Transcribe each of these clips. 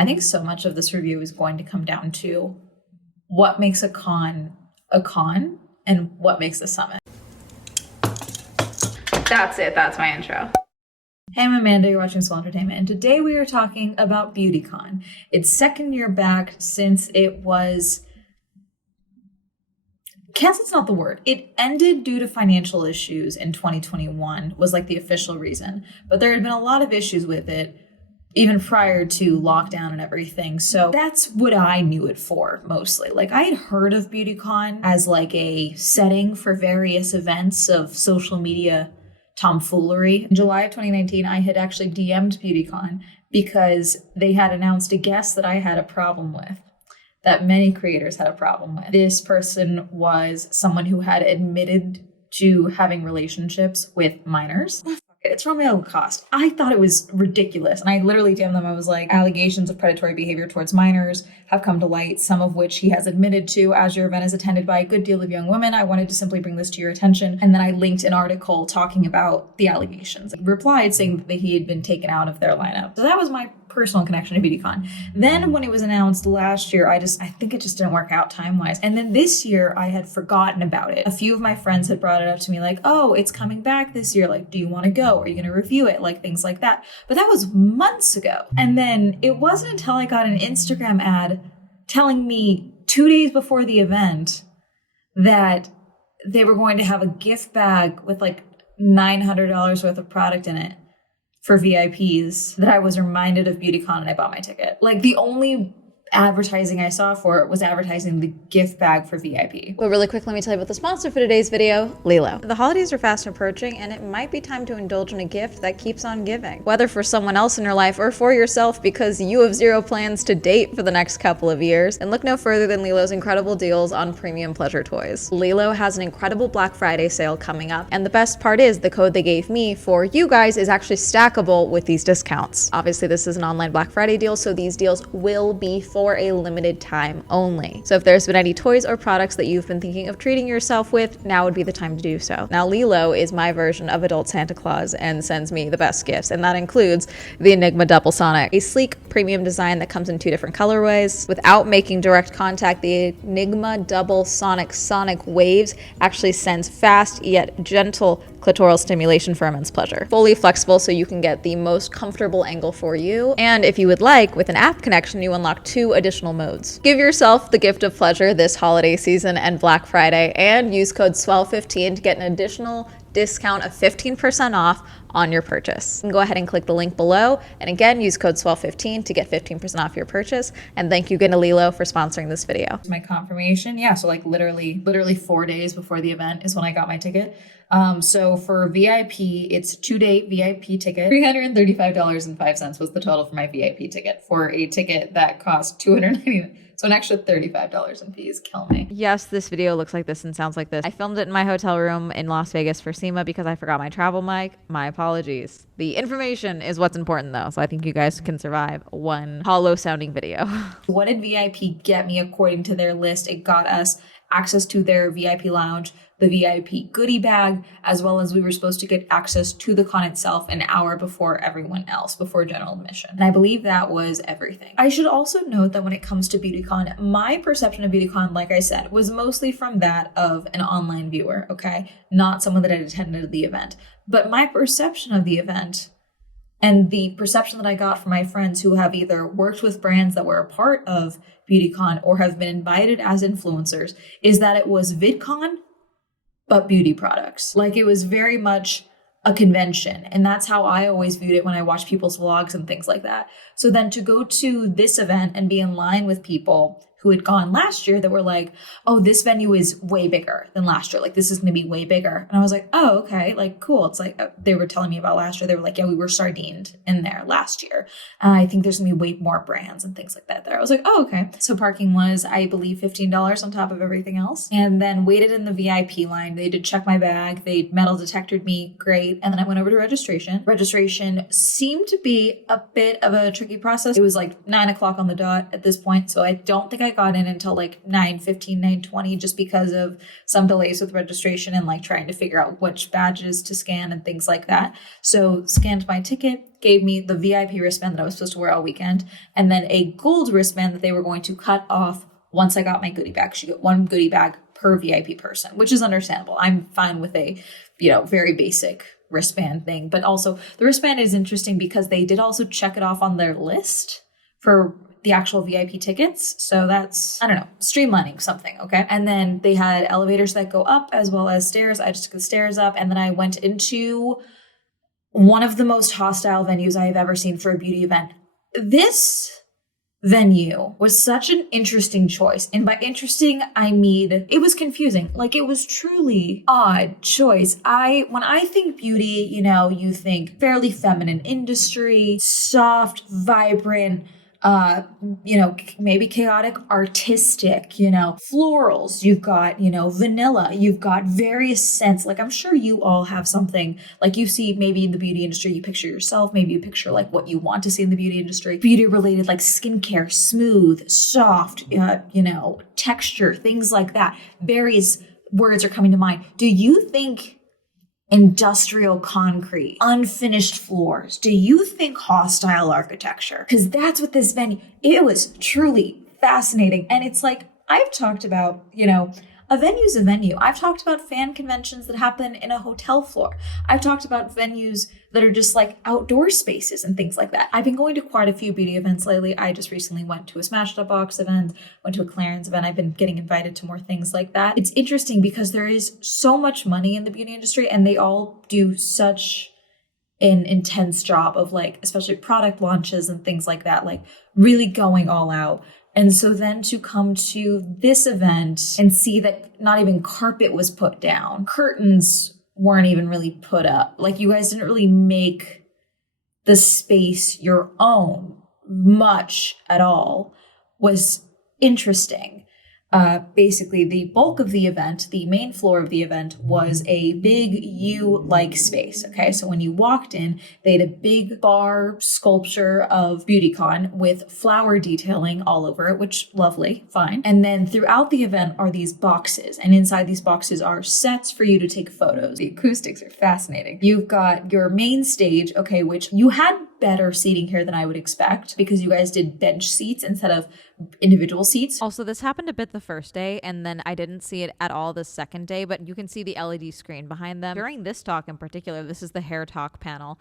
I think so much of this review is going to come down to what makes a con and what makes a summit. That's it. That's my intro. Hey, I'm Amanda, you're watching Swell Entertainment, and today we are talking about Beautycon. It's second year back since it was... canceled's not the word. It ended due to financial issues in 2021 was like the official reason. But there had been a lot of issues with it, even prior to lockdown and everything. So that's what I knew it for mostly. Like I had heard of Beautycon as like a setting for various events of social media tomfoolery. In July of 2019, I had actually DM'd Beautycon because they had announced a guest that I had a problem with, that many creators had a problem with. This person was someone who had admitted to having relationships with minors. It's Romeo Lacoste. I thought it was ridiculous. And I literally DM'd them. I was like, allegations of predatory behavior towards minors have come to light, some of which he has admitted to. As your event is attended by a good deal of young women, I wanted to simply bring this to your attention. And then I linked an article talking about the allegations. He replied saying that he had been taken out of their lineup. So that was my personal connection to Beautycon. Then when it was announced last year, I think it just didn't work out time-wise. And then this year I had forgotten about it. A few of my friends had brought it up to me like, oh, it's coming back this year. Like, do you want to go? Are you going to review it? Like things like that. But that was months ago. And then it wasn't until I got an Instagram ad telling me 2 days before the event that they were going to have a gift bag with like $900 worth of product in it for VIPs, that I was reminded of Beautycon and I bought my ticket. Like the only advertising I saw for it was advertising the gift bag for VIP. Well, really quick, let me tell you about the sponsor for today's video, Lilo. The holidays are fast approaching and it might be time to indulge in a gift that keeps on giving. Whether for someone else in your life or for yourself because you have zero plans to date for the next couple of years. And look no further than Lilo's incredible deals on premium pleasure toys. Lilo has an incredible Black Friday sale coming up. And the best part is the code they gave me for you guys is actually stackable with these discounts. Obviously, this is an online Black Friday deal, so these deals will be for a limited time only. So if there's been any toys or products that you've been thinking of treating yourself with, now would be the time to do so. Now, Lilo is my version of adult Santa Claus and sends me the best gifts, and that includes the Enigma Double Sonic, a sleek premium design that comes in 2 different colorways. Without making direct contact, the Enigma Double Sonic Waves actually sends fast yet gentle clitoral stimulation for immense pleasure. Fully flexible so you can get the most comfortable angle for you. And if you would like, with an app connection, you unlock 2 additional modes. Give yourself the gift of pleasure this holiday season and Black Friday and use code SWELL15 to get an additional discount of 15% off on your purchase. You can go ahead and click the link below. And again, use code SWELL15 to get 15% off your purchase. And thank you again to Lilo for sponsoring this video. My confirmation, yeah, so like literally 4 days before the event is when I got my ticket. So for VIP, it's 2-day VIP ticket. $335.05 was the total for my VIP ticket for a ticket that cost $290. So an extra $35 in fees. Kill me. Yes, this video looks like this and sounds like this. I filmed it in my hotel room in Las Vegas for SEMA because I forgot my travel mic. My apologies. The information is what's important though, so I think you guys can survive one hollow sounding video. What did VIP get me according to their list? It got us access to their VIP lounge, the VIP goodie bag, as well as we were supposed to get access to the con itself an hour before everyone else, before general admission. And I believe that was everything. I should also note that when it comes to Beautycon, my perception of Beautycon, like I said, was mostly from that of an online viewer, okay? Not someone that had attended the event. But my perception of the event and the perception that I got from my friends who have either worked with brands that were a part of Beautycon or have been invited as influencers is that it was VidCon, but beauty products. Like it was very much a convention. And that's how I always viewed it when I watched people's vlogs and things like that. So then to go to this event and be in line with people who had gone last year that were like, oh, this venue is way bigger than last year. Like this is going to be way bigger. And I was like, oh, okay, like cool. It's like they were telling me about last year. They were like, yeah, we were sardined in there last year. I think there's going to be way more brands and things like that there. I was like, oh, okay. So parking was, I believe, $15 on top of everything else. And then waited in the VIP line. They did check my bag. They metal detected me. Great. And then I went over to registration. Registration seemed to be a bit of a tricky process. It was like 9 o'clock on the dot at this point. So I don't think I I got in until like 9:15, 9:20, just because of some delays with registration and like trying to figure out which badges to scan and things like that. So scanned my ticket, gave me the VIP wristband that I was supposed to wear all weekend, and then a gold wristband that they were going to cut off once I got my goodie bag. You get one goodie bag per VIP person, which is understandable. I'm fine with a, very basic wristband thing. But also the wristband is interesting because they did also check it off on their list for the actual VIP tickets. So that's, I don't know, streamlining something. Okay. And then they had elevators that go up as well as stairs. I just took the stairs up, and then I went into one of the most hostile venues I have ever seen for a beauty event. This venue was such an interesting choice. And by interesting, I mean, it was confusing. Like, it was truly odd choice. When I think beauty, you think fairly feminine industry, soft, vibrant, maybe chaotic, artistic, florals. You've got, vanilla. You've got various scents. Like, I'm sure you all have something like you see maybe in the beauty industry, you picture yourself, maybe you picture like what you want to see in the beauty industry, beauty related, like skincare, smooth, soft, texture, things like that. Various words are coming to mind. Do you think industrial concrete, unfinished floors? Do you think hostile architecture? Because that's what this venue, it was truly fascinating. And it's like, I've talked about, a venue's a venue. I've talked about fan conventions that happen in a hotel floor. I've talked about venues that are just like outdoor spaces and things like that. I've been going to quite a few beauty events lately. I just recently went to a Smashbox event, went to a Clarins event. I've been getting invited to more things like that. It's interesting because there is so much money in the beauty industry, and they all do such an intense job of like, especially product launches and things like that, like really going all out. And so then to come to this event and see that not even carpet was put down, curtains weren't even really put up. Like, you guys didn't really make the space your own much at all, was interesting. Basically, the bulk of the event, the main floor of the event, was a big U-like space. Okay, so when you walked in, they had a big bar sculpture of Beautycon with flower detailing all over it, which lovely, fine. And then throughout the event are these boxes, and inside these boxes are sets for you to take photos. The acoustics are fascinating. You've got your main stage, okay, which you had better seating here than I would expect because you guys did bench seats instead of individual seats. Also, this happened a bit the first day, and then I didn't see it at all the second day, but you can see the LED screen behind them. During this talk in particular, this is the hair talk panel,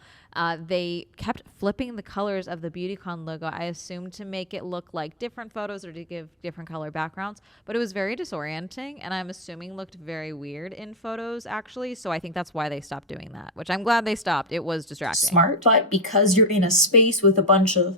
they kept flipping the colors of the Beautycon logo, I assumed to make it look like different photos or to give different color backgrounds, but it was very disorienting, and I'm assuming looked very weird in photos actually, so I think that's why they stopped doing that, which I'm glad they stopped. It was distracting. Smart, but because you're in a space with a bunch of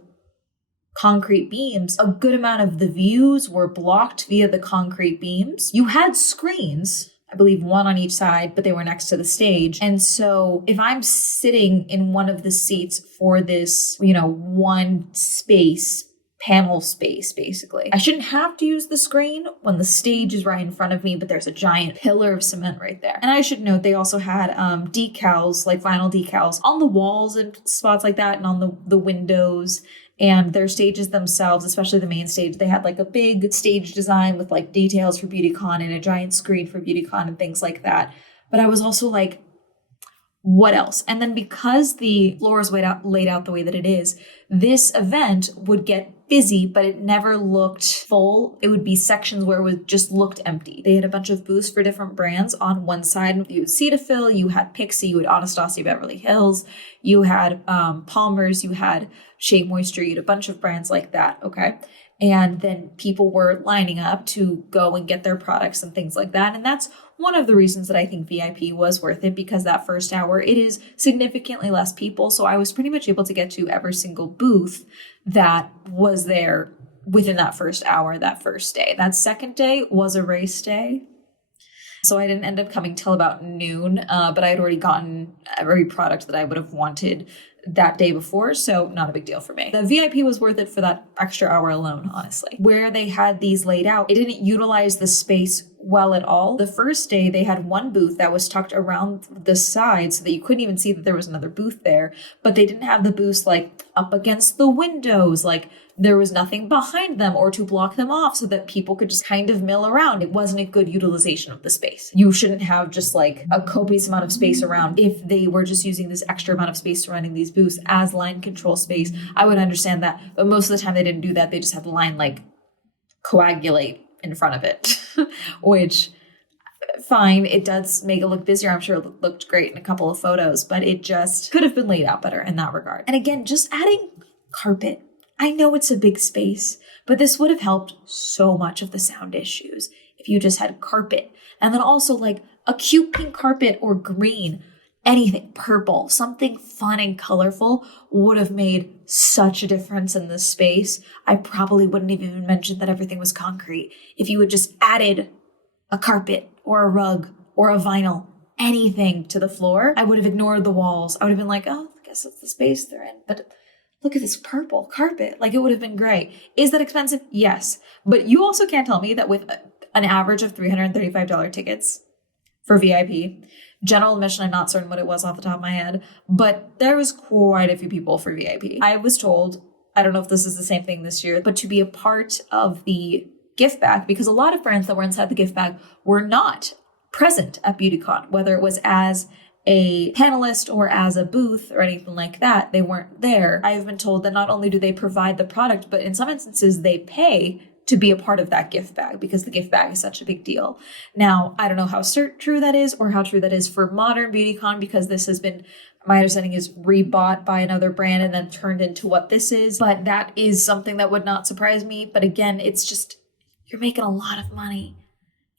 concrete beams, a good amount of the views were blocked via the concrete beams. You had screens, I believe one on each side, but they were next to the stage. And so if I'm sitting in one of the seats for this, one space, panel space, basically, I shouldn't have to use the screen when the stage is right in front of me, but there's a giant pillar of cement right there. And I should note, they also had decals, like vinyl decals on the walls and spots like that, and on the windows. And their stages themselves, especially the main stage, they had like a big stage design with like details for Beautycon and a giant screen for Beautycon and things like that. But I was also like, what else? And then because the floor is laid out the way that it is, this event would get busy, but it never looked full. It would be sections where it just looked empty. They had a bunch of booths for different brands. On one side, you had Cetaphil, you had Pixie, you had Anastasia Beverly Hills, you had Palmer's, you had Shea Moisture, you had a bunch of brands like that, okay? And then people were lining up to go and get their products and things like that. And that's one of the reasons that I think VIP was worth it, because that first hour, it is significantly less people. So I was pretty much able to get to every single booth that was there within that first hour, that first day. That second day was a race day. So I didn't end up coming till about noon, but I had already gotten every product that I would have wanted that day before, so not a big deal for me. The VIP was worth it for that extra hour alone, honestly. Where they had these laid out, it didn't utilize the space well at all. The first day, they had one booth that was tucked around the side so that you couldn't even see that there was another booth there, but they didn't have the booths like up against the windows, like There was nothing behind them or to block them off so that people could just kind of mill around. It wasn't a good utilization of the space. You shouldn't have just like a copious amount of space around. If they were just using this extra amount of space surrounding these booths as line control space, I would understand that. But most of the time they didn't do that. They just had the line like coagulate in front of it, which fine. It does make it look busier. I'm sure it looked great in a couple of photos, but it just could have been laid out better in that regard. And again, just adding carpet. I know it's a big space, but this would have helped so much of the sound issues if you just had carpet. And then also like a cute pink carpet or green, anything, purple, something fun and colorful would have made such a difference in this space. I probably wouldn't have even mentioned that everything was concrete. If you had just added a carpet or a rug or a vinyl, anything to the floor, I would have ignored the walls. I would have been like, oh, I guess that's the space they're in. But look at this purple carpet. Like, it would have been great. Is that expensive? Yes. But you also can't tell me that with an average of $335 tickets for VIP, general admission, I'm not certain what it was off the top of my head, but there was quite a few people for VIP. I was told, I don't know if this is the same thing this year, but to be a part of the gift bag, because a lot of brands that were inside the gift bag were not present at Beautycon, whether it was as a panelist or as a booth or anything like that, they weren't there. I've been told that not only do they provide the product, but in some instances they pay to be a part of that gift bag because the gift bag is such a big deal. Now, I don't know how true that is or how true that is for modern Beautycon, because this has been, my understanding is, rebought by another brand and then turned into what this is. But that is something that would not surprise me. But again, it's just, you're making a lot of money.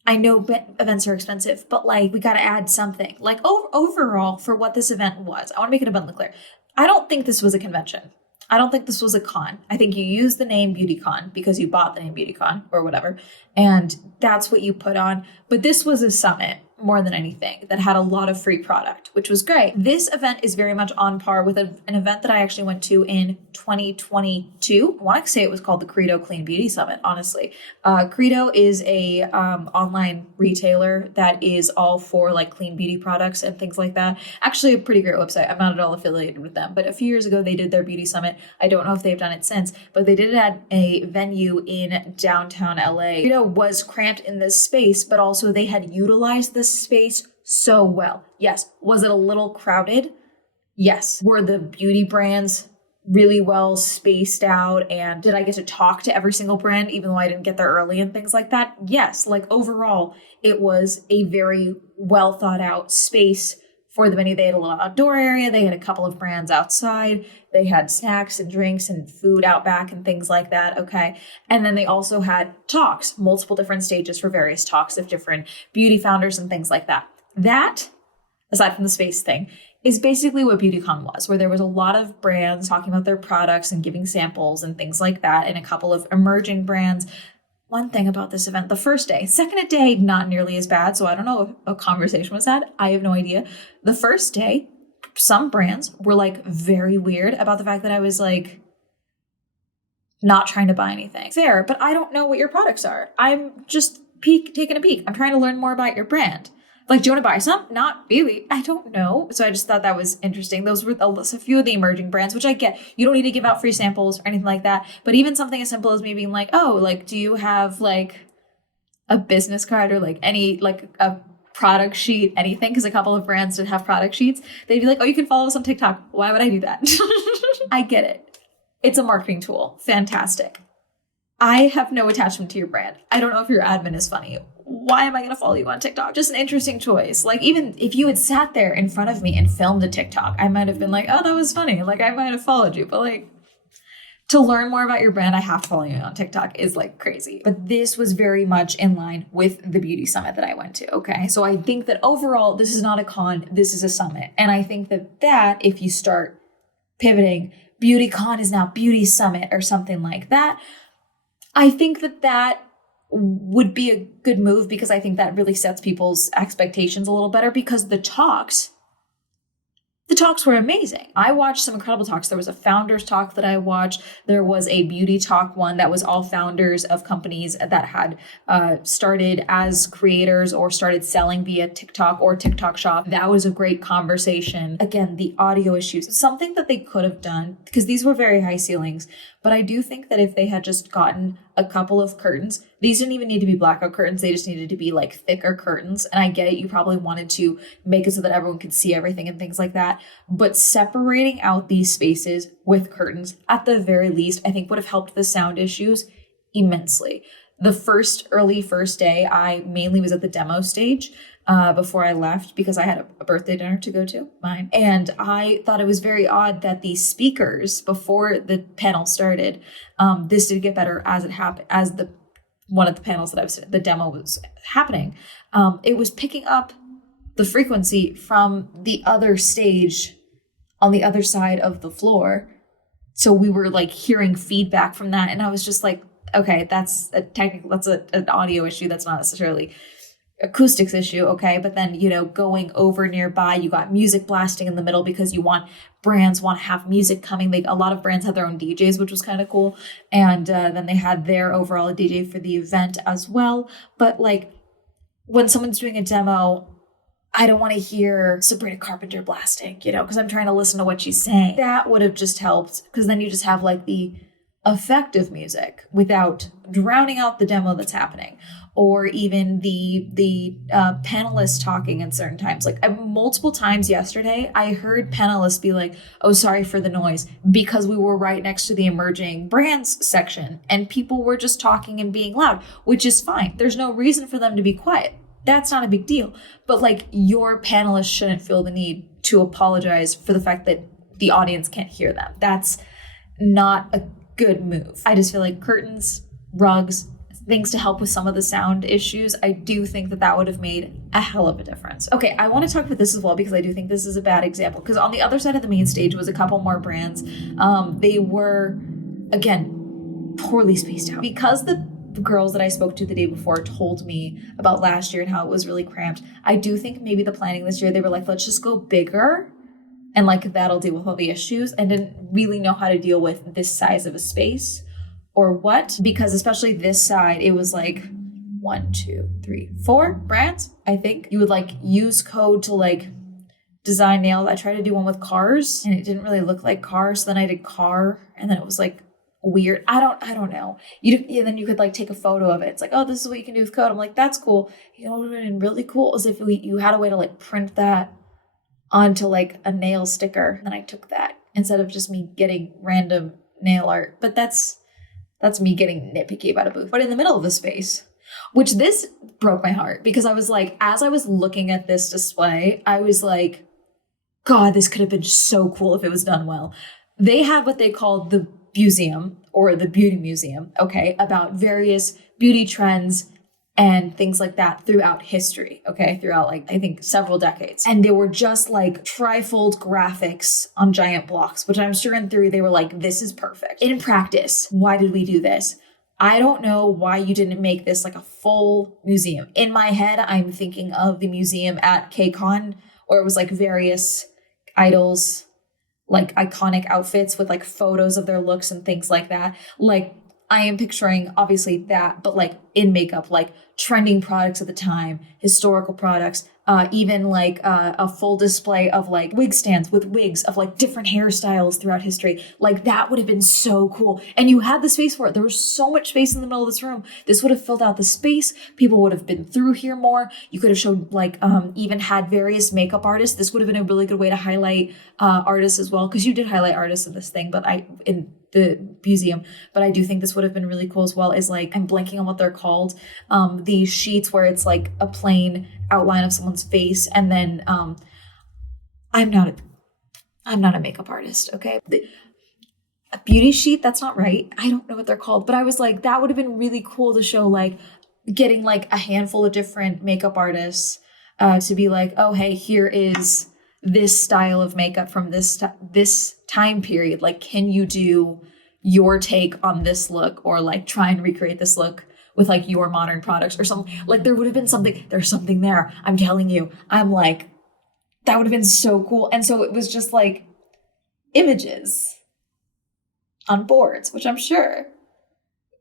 I know events are expensive, but like, we got to add something. Like overall, for what this event was, I want to make it abundantly clear. I don't think this was a convention. I don't think this was a con. I think you used the name Beautycon because you bought the name Beautycon or whatever, and that's what you put on. But this was a summit more than anything that had a lot of free product, which was great. This event is very much on par with an event that I actually went to in 2022. I want to say it was called the Credo Clean Beauty Summit, honestly. Credo is a online retailer that is all for like clean beauty products and things like that. Actually, a pretty great website. I'm not at all affiliated with them, but a few years ago they did their beauty summit. I don't know if they've done it since, but they did it at a venue in downtown LA. Credo was cramped in this space, but also they had utilized this space so well. Yes. Was it a little crowded? Yes. Were the beauty brands really well spaced out? And did I get to talk to every single brand, even though I didn't get there early and things like that? Yes. Like overall, it was a very well thought out space for the venue. They had a little outdoor area. They had a couple of brands outside. They had snacks and drinks and food out back and things like that. Okay. And then they also had talks, multiple different stages for various talks of different beauty founders and things like that. That, aside from the space thing, is basically what Beautycon was, where there was a lot of brands talking about their products and giving samples and things like that, and a couple of emerging brands. One thing about this event, the first day, second day, not nearly as bad. So I don't know if a conversation was had. I have no idea. The first day, some brands were like very weird about the fact that I was like not trying to buy anything. Fair, but I don't know what your products are. I'm just taking a peek. I'm trying to learn more about your brand. Like, do you want to buy some? Not really. I don't know. So I just thought that was interesting. Those were a few of the emerging brands, which I get. You don't need to give out free samples or anything like that. But even something as simple as me being like, oh, like, do you have like a business card or like any, like a product sheet, anything? Because a couple of brands did have product sheets. They'd be like, oh, you can follow us on TikTok. Why would I do that? I get it. It's a marketing tool. Fantastic. I have no attachment to your brand. I don't know if your admin is funny. Why am I going to follow you on TikTok? Just an interesting choice. Like, even if you had sat there in front of me and filmed a TikTok, I might have been like, oh, that was funny. Like, I might have followed you. But like, to learn more about your brand, I have to follow you on TikTok is like crazy. But this was very much in line with the beauty summit that I went to. Okay. So I think that overall, this is not a con. This is a summit. And I think that if you start pivoting, BeautyCon is now Beauty Summit or something like that, I think that would be a good move, because I think that really sets people's expectations a little better, because the talks were amazing. I watched some incredible talks. There was a founders talk that I watched. There was a beauty talk one that was all founders of companies that had started as creators or started selling via TikTok or TikTok shop. That was a great conversation. Again, the audio issues, something that they could have done, because these were very high ceilings, But I do think that if they had just gotten a couple of curtains, these didn't even need to be blackout curtains. They just needed to be like thicker curtains. And I get it. You probably wanted to make it so that everyone could see everything and things like that. But separating out these spaces with curtains, at the very least, I think would have helped the sound issues immensely. The early first day, I mainly was at the demo stage before I left because I had a birthday dinner to go to, mine. And I thought it was very odd that the speakers before the panel started, this did get better as it happened, as one of the panels that the demo was happening. It was picking up the frequency from the other stage on the other side of the floor. So we were like hearing feedback from that. And I was just like, okay, that's an audio issue. That's not necessarily acoustics issue. Okay. But then, going over nearby, you got music blasting in the middle because brands want to have music coming. A lot of brands had their own DJs, which was kind of cool. And then they had their overall DJ for the event as well. But like when someone's doing a demo, I don't want to hear Sabrina Carpenter blasting, because I'm trying to listen to what she's saying. That would have just helped because then you just have like the effective music without drowning out the demo that's happening, or even the panelists talking in certain times. Like multiple times yesterday, I heard panelists be like, "Oh, sorry for the noise," because we were right next to the emerging brands section and people were just talking and being loud, which is fine. There's no reason for them to be quiet. That's not a big deal. But like your panelists shouldn't feel the need to apologize for the fact that the audience can't hear them. That's not a good move. I just feel like curtains, rugs, things to help with some of the sound issues. I do think that would have made a hell of a difference. Okay, I want to talk about this as well because I do think this is a bad example. Because on the other side of the main stage was a couple more brands. They were, again, poorly spaced out. Because the girls that I spoke to the day before told me about last year and how it was really cramped, I do think maybe the planning this year, they were like, let's just go bigger. And like that'll deal with all the issues, and didn't really know how to deal with this size of a space or what, because especially this side, it was like 1, 2, 3, 4 brands. I think you would like use code to like design nails. I tried to do one with cars and it didn't really look like cars. So then I did car and then it was like weird. I don't know. Then you could like take a photo of it. It's like, oh, this is what you can do with code. I'm like, that's cool. What would have been really cool is if you had a way to like print that onto like a nail sticker. And then I took that instead of just me getting random nail art. But that's me getting nitpicky about a booth. But in the middle of the space, which this broke my heart because I was like, as I was looking at this display, I was like, God, this could have been so cool if it was done well. They had what they called the museum or the beauty museum, okay, about various beauty trends and things like that throughout history, okay, throughout like, I think several decades. And they were just like trifold graphics on giant blocks, which I'm sure in theory they were like, this is perfect. In practice, why did we do this? I don't know why you didn't make this like a full museum. In my head, I'm thinking of the museum at KCON, where it was like various idols, like iconic outfits with like photos of their looks and things like that. Like I am picturing obviously that, but like in makeup, like trending products at the time, historical products, even like a full display of like wig stands with wigs of like different hairstyles throughout history. Like that would have been so cool. And you had the space for it. There was so much space in the middle of this room. This would have filled out the space. People would have been through here more. You could have showed like even had various makeup artists. This would have been a really good way to highlight artists as well. Because you did highlight artists in this thing, but in the museum, but I do think this would have been really cool as well. Is like, I'm blanking on what they're called. These sheets where it's like a plain outline of someone's face, and then I'm not a makeup artist, okay? A beauty sheet, that's not right. I don't know what they're called, but I was like, that would have been really cool to show, like getting like a handful of different makeup artists to be like, oh, hey, here is this style of makeup from this time period. Like, can you do your take on this look, or like try and recreate this look with like your modern products or something? Like there would have been something, there's something there. I'm telling you, I'm like, that would have been so cool. And so it was just like images on boards, which I'm sure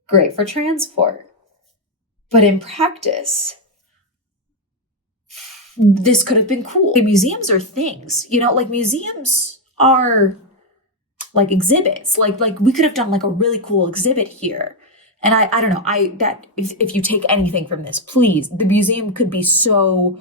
great for transport. But in practice, this could have been cool. Museums are things, like museums are like exhibits. Like we could have done like a really cool exhibit here. And I don't know, if you take anything from this, please, the museum could be so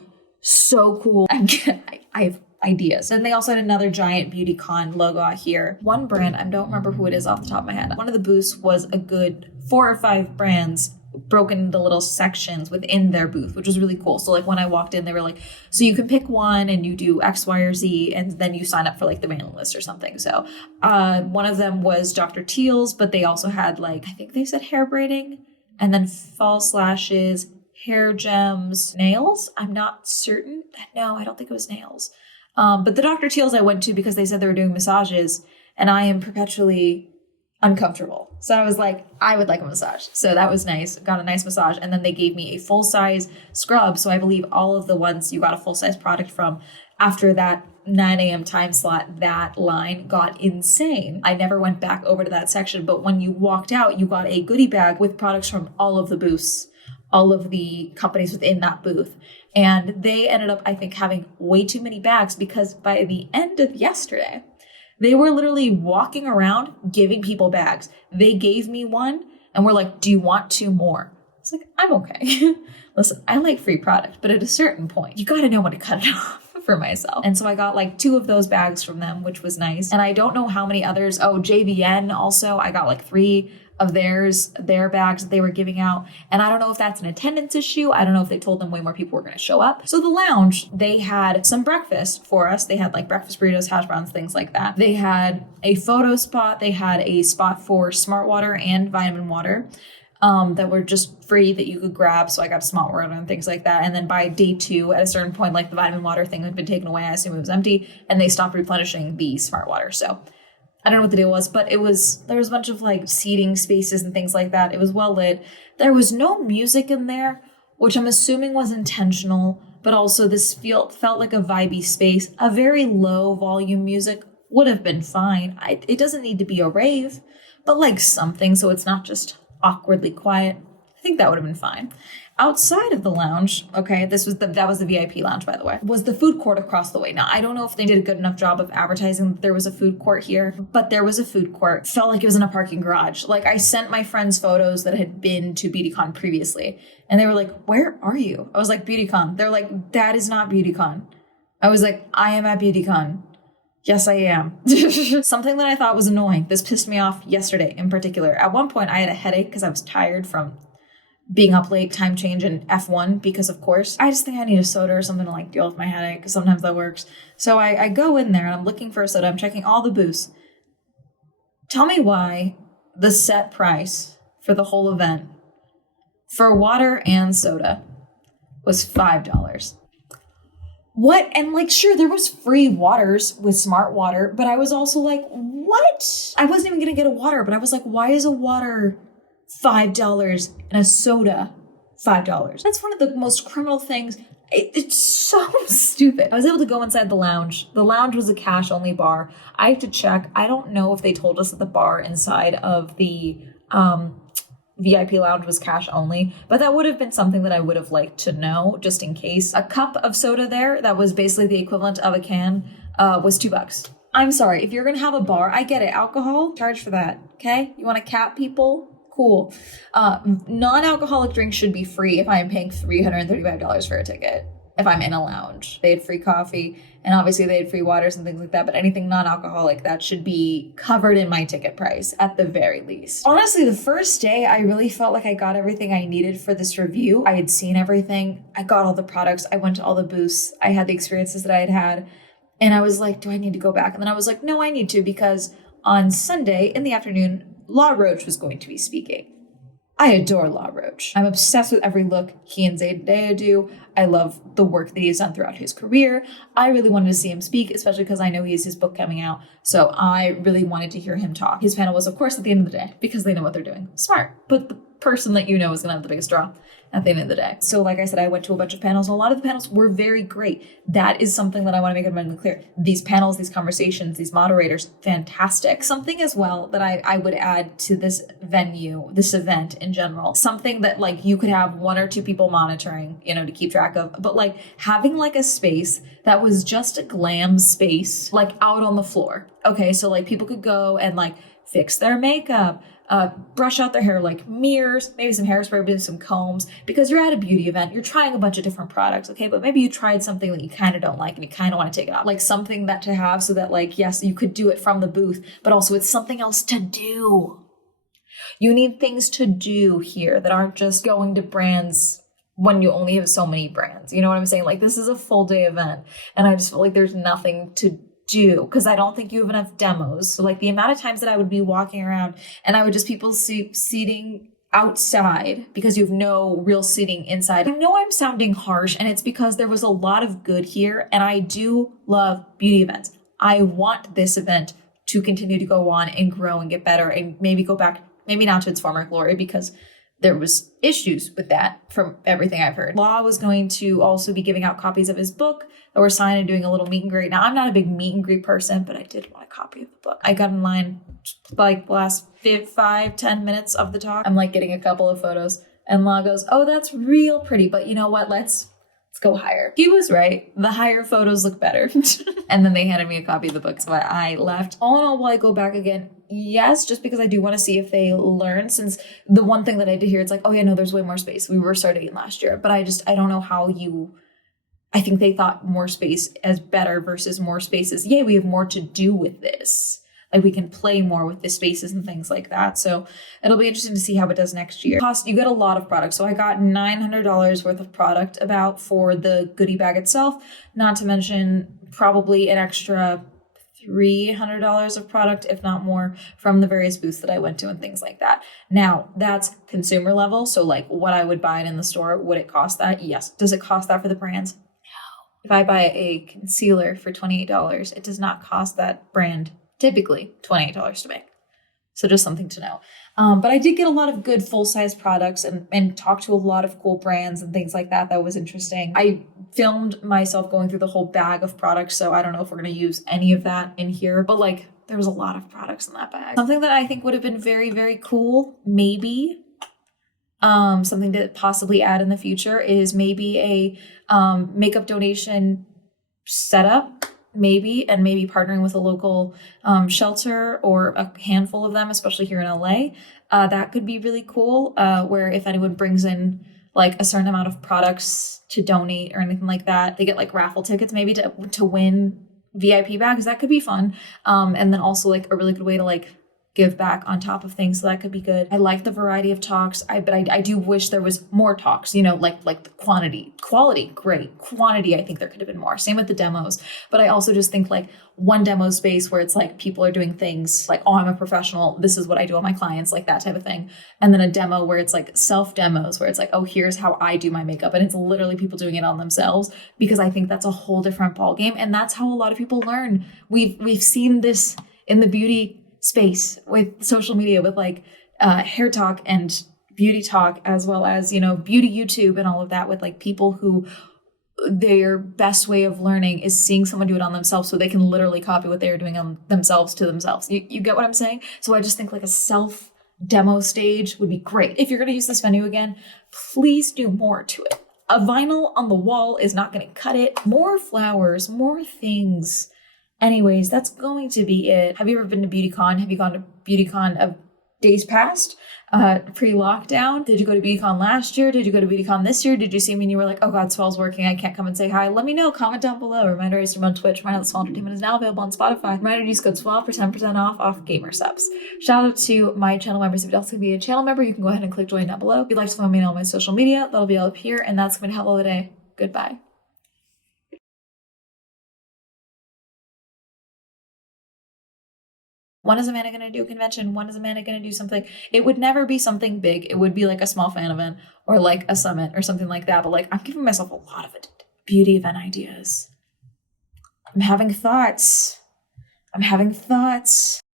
cool. I have ideas. And they also had another giant Beautycon logo out here. One brand, I don't remember who it is off the top of my head. One of the booths was a good 4 or 5 brands broken into little sections within their booth, which was really cool. So like when I walked in, they were like, so you can pick one and you do X, Y, or Z, and then you sign up for like the mailing list or something. So one of them was Dr. Teal's, but they also had like, I think they said hair braiding and then false lashes, hair gems, nails. I'm not certain. No, I don't think it was nails. But the Dr. Teal's I went to because they said they were doing massages, and I am perpetually uncomfortable. So I was like, I would like a massage. So that was nice. Got a nice massage. And then they gave me a full-size scrub. So I believe all of the ones you got a full-size product from after that 9 a.m. time slot, that line got insane. I never went back over to that section, but when you walked out, you got a goodie bag with products from all of the booths, all of the companies within that booth. And they ended up, I think, having way too many bags because by the end of yesterday, they were literally walking around giving people bags. They gave me one and were like, do you want 2 more? It's like, I'm okay. Listen, I like free product, but at a certain point, you got to know when to cut it off for myself. And so I got like 2 of those bags from them, which was nice. And I don't know how many others. Oh, JVN also, I got like 3 of their bags that they were giving out. And I don't know if that's an attendance issue. I don't know if they told them way more people were going to show up. So the lounge, they had some breakfast for us. They had like breakfast burritos, hash browns, things like that. They had a photo spot. They had a spot for smart water and vitamin water that were just free that you could grab. So I got smart water and things like that. And then by day 2, at a certain point, like the vitamin water thing had been taken away. I assume it was empty, and they stopped replenishing the smart water. So I don't know what the deal was, but there was a bunch of like seating spaces and things like that. It was well lit. There was no music in there, which I'm assuming was intentional, but also this felt like a vibey space. A very low volume music would have been fine. It doesn't need to be a rave, but like something so it's not just awkwardly quiet. I think that would have been fine. Outside of the lounge, okay, that was the VIP lounge, by the way, was the food court across the way. Now, I don't know if they did a good enough job of advertising that there was a food court here, but there was a food court. Felt like it was in a parking garage. Like, I sent my friends photos that had been to Beautycon previously, and they were like, where are you? I was like, Beautycon. They're like, that is not Beautycon. I was like, I am at Beautycon. Yes, I am. Something that I thought was annoying. This pissed me off yesterday in particular. At one point, I had a headache because I was tired from being up late, time change, and F1 because, of course, I just think I need a soda or something to like deal with my headache because sometimes that works. So I go in there and I'm looking for a soda. I'm checking all the booths. Tell me why the set price for the whole event for water and soda was $5. What? And like, sure, there was free waters with smart water, but I was also like, what? I wasn't even going to get a water, but I was like, why is a water $5 and a soda $5? That's one of the most criminal things. It's so stupid. I was able to go inside the lounge. The lounge was a cash only bar. I have to check. I don't know if they told us that the bar inside of the VIP lounge was cash only, but that would have been something that I would have liked to know just in case. A cup of soda there that was basically the equivalent of a can was $2. I'm sorry, if you're gonna have a bar, I get it. Alcohol, charge for that, okay? You wanna cap people? Cool. Non-alcoholic drinks should be free if I am paying $335 for a ticket. If I'm in a lounge, they had free coffee, and obviously they had free waters and things like that, but anything non-alcoholic, that should be covered in my ticket price at the very least. Honestly, the first day, I really felt like I got everything I needed for this review. I had seen everything. I got all the products. I went to all the booths. I had the experiences that I had had. And I was like, do I need to go back? And then I was like, no, I need to, because on Sunday in the afternoon, Law Roach was going to be speaking. I adore Law Roach. I'm obsessed with every look he and Zendaya do. I love the work that he's done throughout his career. I really wanted to see him speak, especially because I know he has his book coming out. So I really wanted to hear him talk. His panel was, of course, at the end of the day, because they know what they're doing. Smart. But person that you know is going to have the biggest draw at the end of the day. So like I said, I went to a bunch of panels, and a lot of the panels were very great. That is something that I want to make abundantly clear. These panels, these conversations, these moderators, fantastic. Something as well that I would add to this venue, this event in general, something that like you could have one or two people monitoring, you know, to keep track of, but like having like a space that was just a glam space, like out on the floor. Okay, so like people could go and like fix their makeup, brush out their hair, like mirrors, maybe some hairspray, maybe some combs, because you're at a beauty event, you're trying a bunch of different products, okay? But maybe you tried something that you kind of don't like and you kind of want to take it off. Like something that to have so that like, yes, you could do it from the booth, but also it's something else to do. You need things to do here that aren't just going to brands when you only have so many brands. You know what I'm saying? Like this is a full day event and I just feel like there's nothing to do because I don't think you have enough demos. So like the amount of times that I would be walking around and I would just people seating outside because you have no real seating inside. I know I'm sounding harsh and it's because there was a lot of good here and I do love beauty events. I want this event to continue to go on and grow and get better and maybe go back, maybe not to its former glory because there was issues with that from everything I've heard. Law was going to also be giving out copies of his book that were signed and doing a little meet and greet. Now, I'm not a big meet and greet person, but I did want a copy of the book. I got in line like the last 5-10 minutes of the talk. I'm like getting a couple of photos and Law goes, oh, that's real pretty. But you know what? Let's go higher. He was right. The higher photos look better. And then they handed me a copy of the book. So I left. All in all, will I go back again? Yes, just because I do want to see if they learn, since the one thing that I did hear, it's like, oh yeah, no, there's way more space. We were starting last year, but I don't know how I think they thought more space as better versus more spaces. Yay, we have more to do with this. Like we can play more with the spaces and things like that. So it'll be interesting to see how it does next year. You get a lot of products. So I got $900 worth of product about for the goodie bag itself, not to mention probably an extra $300 of product, if not more, from the various booths that I went to and things like that. Now, that's consumer level. So like what I would buy it in the store, would it cost that? Yes. Does it cost that for the brands? No. If I buy a concealer for $28, it does not cost that brand typically $28 to make. So just something to know. But I did get a lot of good full-size products and talk to a lot of cool brands and things like that. That was interesting. I filmed myself going through the whole bag of products, so I don't know if we're going to use any of that in here. But like, there was a lot of products in that bag. Something that I think would have been very, very cool, maybe, something to possibly add in the future is maybe a makeup donation setup. Maybe partnering with a local shelter or a handful of them, especially here in LA. That could be really cool, where if anyone brings in like a certain amount of products to donate or anything like that, they get like raffle tickets maybe to win VIP bags. That could be fun. And then also like a really good way to like give back on top of things. So that could be good. I like the variety of talks. But I do wish there was more talks, you know, like the quality, great. Quantity, I think there could have been more. Same with the demos. But I also just think like one demo space where it's like people are doing things like, oh, I'm a professional. This is what I do on my clients, like that type of thing. And then a demo where it's like self demos where it's like, oh, here's how I do my makeup. And it's literally people doing it on themselves, because I think that's a whole different ballgame. And that's how a lot of people learn. We've seen this in the beauty space with social media, with like hair talk and beauty talk, as well as, you know, beauty YouTube and all of that, with like people who their best way of learning is seeing someone do it on themselves so they can literally copy what they're doing on themselves to themselves. You get what I'm saying? So I just think like a self demo stage would be great. If you're going to use this venue again, please do more to it. A vinyl on the wall is not going to cut it. More flowers, more things. Anyways, that's going to be it. Have you ever been to Beautycon? Have you gone to Beautycon of days past, pre-lockdown? Did you go to Beautycon last year? Did you go to Beautycon this year? Did you see me and you were like, oh God, Swell's working, I can't come and say hi? Let me know. Comment down below. Reminder to stream on Twitch. Reminder that Swell Entertainment is now available on Spotify. Reminder to use code SWELL for 10% off gamer subs. Shout out to my channel members. If you'd also be a channel member, you can go ahead and click join down below. If you'd like to follow me on all my social media, that'll be all up here. And that's going to help all the day. Goodbye. When is Amanda going to do a convention? When is Amanda going to do something? It would never be something big. It would be like a small fan event or like a summit or something like that. But like, I'm giving myself a lot of beauty event ideas. I'm having thoughts.